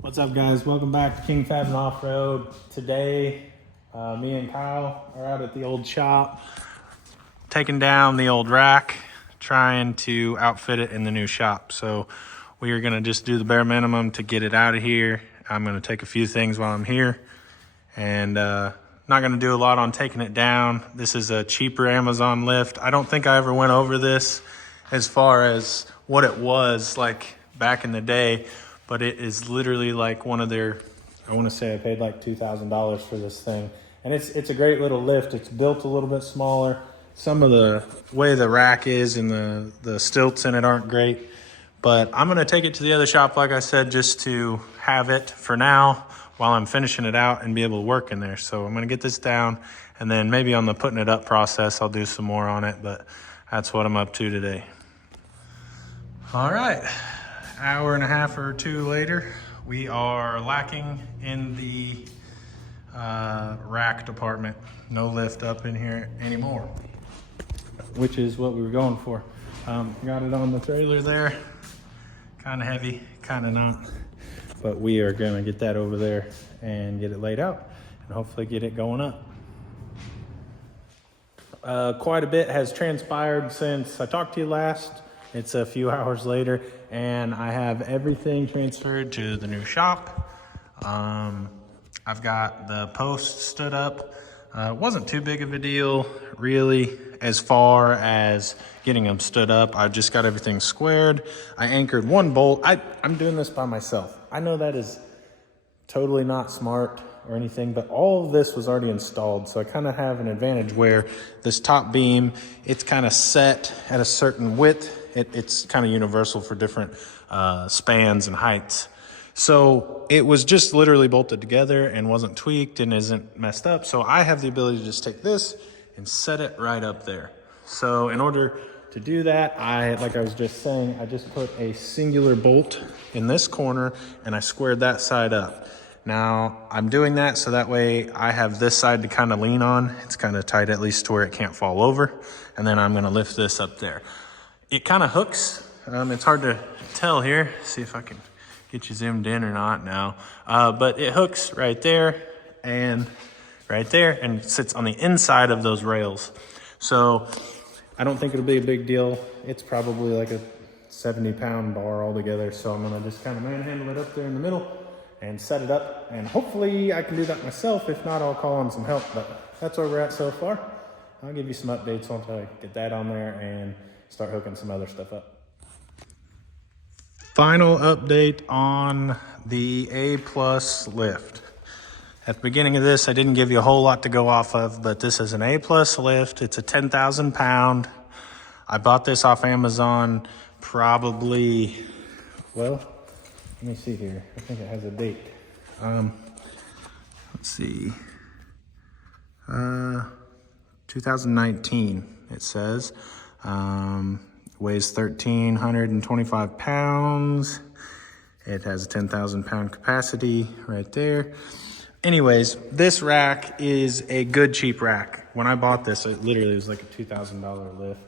What's up, guys? Welcome back to King Fab and Off-Road. Today, me and Kyle are out at the old shop, taking down the old rack, trying to outfit it in the new shop. So we are gonna just do the bare minimum to get it out of here. I'm gonna take a few things while I'm here, and not gonna do a lot on taking it down. This is a cheaper Amazon lift. I don't think I ever went over this as far as what it was like back in the day, but it is literally like one of their, I want to say I paid like $2,000 for this thing. And it's a great little lift. It's built a little bit smaller. Some of the way the rack is and the stilts in it aren't great, but I'm going to take it to the other shop, like I said, just to have it for now while I'm finishing it out and be able to work in there. So I'm going to get this down, and then maybe on the putting it up process, I'll do some more on it, but that's what I'm up to today. All right. Hour and a half or two later, we are lacking in the rack department. No lift up in here anymore, which is what we were going for. Got it on the trailer there. Kind of heavy, kind of not. But we are gonna get that over there and get it laid out and hopefully get it going up. Quite a bit has transpired since I talked to you last. It's a few hours later, and I have everything transferred to the new shop. I've got the posts stood up. It wasn't too big of a deal, really, as far as getting them stood up. I just got everything squared. I anchored one bolt. I'm doing this by myself. I know that is totally not smart or anything, but all of this was already installed, so I kind of have an advantage where this top beam, it's kind of set at a certain width. It's kind of universal for different spans and heights. So it was just literally bolted together and wasn't tweaked and isn't messed up. So I have the ability to just take this and set it right up there. So in order to do that, like I was just saying, I just put a singular bolt in this corner and I squared that side up. Now I'm doing that so that way I have this side to kind of lean on. It's kind of tight, at least to where it can't fall over. And then I'm gonna lift this up there. It kind of hooks. It's hard to tell here. See if I can get you zoomed in or not now. But it hooks right there and it sits on the inside of those rails. So I don't think it'll be a big deal. It's probably like a 70-pound bar altogether. So I'm gonna just kind of manhandle it up there in the middle and set it up. And hopefully I can do that myself. If not, I'll call in some help. But that's where we're at so far. I'll give you some updates once I get that on there and start hooking some other stuff up. Final update on the A+ lift. At the beginning of this, I didn't give you a whole lot to go off of, but this is an A+ lift. It's a 10,000 pound. I bought this off Amazon probably, well, let me see here. I think it has a date. Let's see. 2019, it says. Weighs 1,325 pounds. It has a 10,000 pound capacity right there. Anyways, this rack is a good cheap rack. When I bought this, it literally was like a $2,000 lift.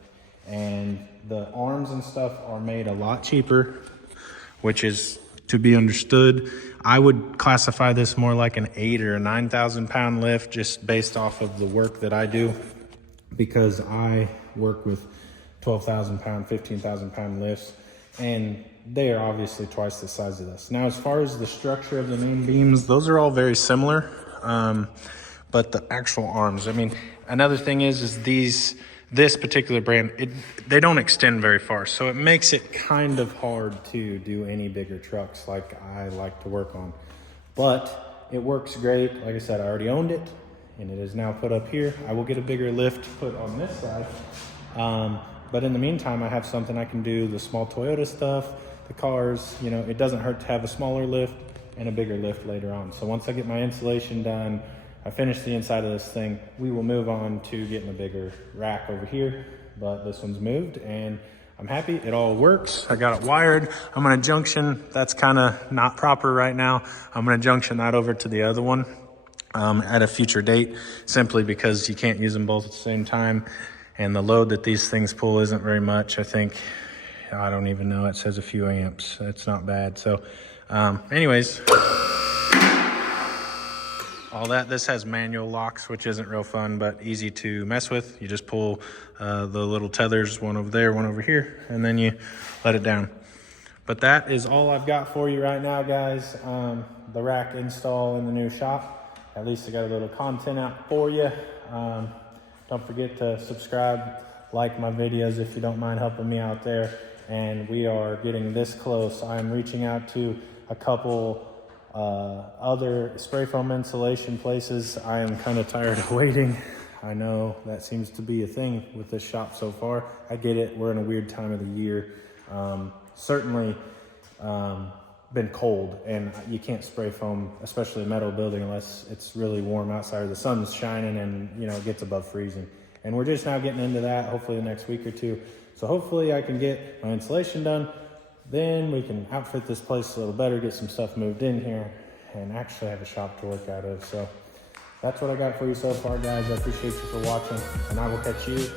And the arms and stuff are made a lot cheaper, which is to be understood. I would classify this more like an 8,000 or 9,000 pound lift, just based off of the work that I do, because I work with 12,000 pound, 15,000 pound lifts, and they are obviously twice the size of this. Now, as far as the structure of the main beams, those are all very similar, but the actual arms, I mean, another thing is this particular brand, they don't extend very far, so it makes it kind of hard to do any bigger trucks like I like to work on. But it works great. Like I said, I already owned it, and it is now put up here. I will get a bigger lift put on this side. But in the meantime, I have something I can do the small Toyota stuff, the cars, you know, it doesn't hurt to have a smaller lift and a bigger lift later on. So once I get my insulation done, I finish the inside of this thing, we will move on to getting a bigger rack over here. But this one's moved and I'm happy, it all works. I got it wired. I'm gonna junction, that's kind of not proper right now. I'm gonna junction that over to the other one at a future date, simply because you can't use them both at the same time. And the load that these things pull isn't very much. I think I don't even know, it says a few amps. It's not bad. So anyways, all that. This has manual locks, which isn't real fun, but easy to mess with. You just pull the little tethers, one over there, one over here, and then you let it down. But that is all I've got for you right now, guys. The rack install in the new shop. At least I got a little content out for you. Don't forget to subscribe, like my videos if you don't mind helping me out there. And we are getting this close. I'm reaching out to a couple other spray foam insulation places. I am kind of tired of waiting. I know that seems to be a thing with this shop so far. I get it, we're in a weird time of the year. Certainly been cold, and you can't spray foam, especially a metal building, unless it's really warm outside or the sun's shining and it gets above freezing. And we're just now getting into that, hopefully the next week or two. So hopefully I can get my insulation done. Then we can outfit this place a little better, get some stuff moved in here, and actually have a shop to work out of. So that's what I got for you so far, guys. I appreciate you for watching, and I will catch you